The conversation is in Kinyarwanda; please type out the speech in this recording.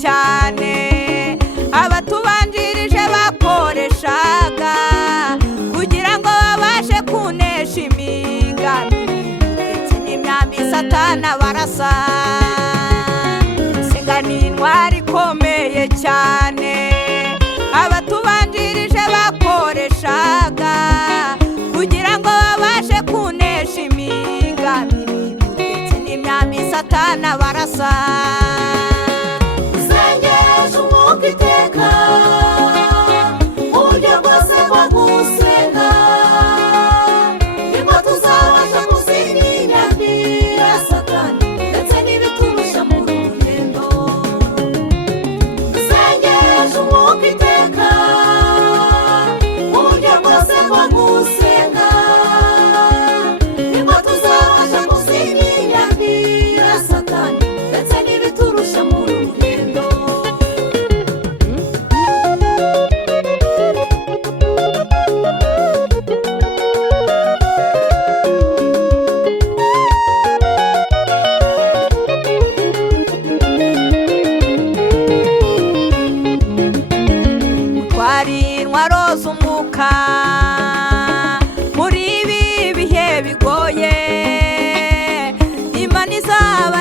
cyane abatubanjirije bakoreshaga kugira ngo babashe kunesha imigambi ndetse n'imyambi Satana barasa. Senga ni intwari ikomeye cyane abatubanjirije bakoreshaga kugira ngo babashe kunesha imigambi ndetse n'imyambi Satana barasa. Sengesha umwuka iteka uburyo bwose bwo gusenga nibwo tuzabasha kuzimya imyambi ya Satani ndetse n'ibiturusha mu rugendo. Sengesha umwuka iteka uburyo bwose bwo gusenga nibwo tuzabasha kuzimya imyambi ya Satani ndetse n'ibiturusha mu rugendo. Twari intwaro z'umwuka muri ibi bihe bigoye, Imana izaba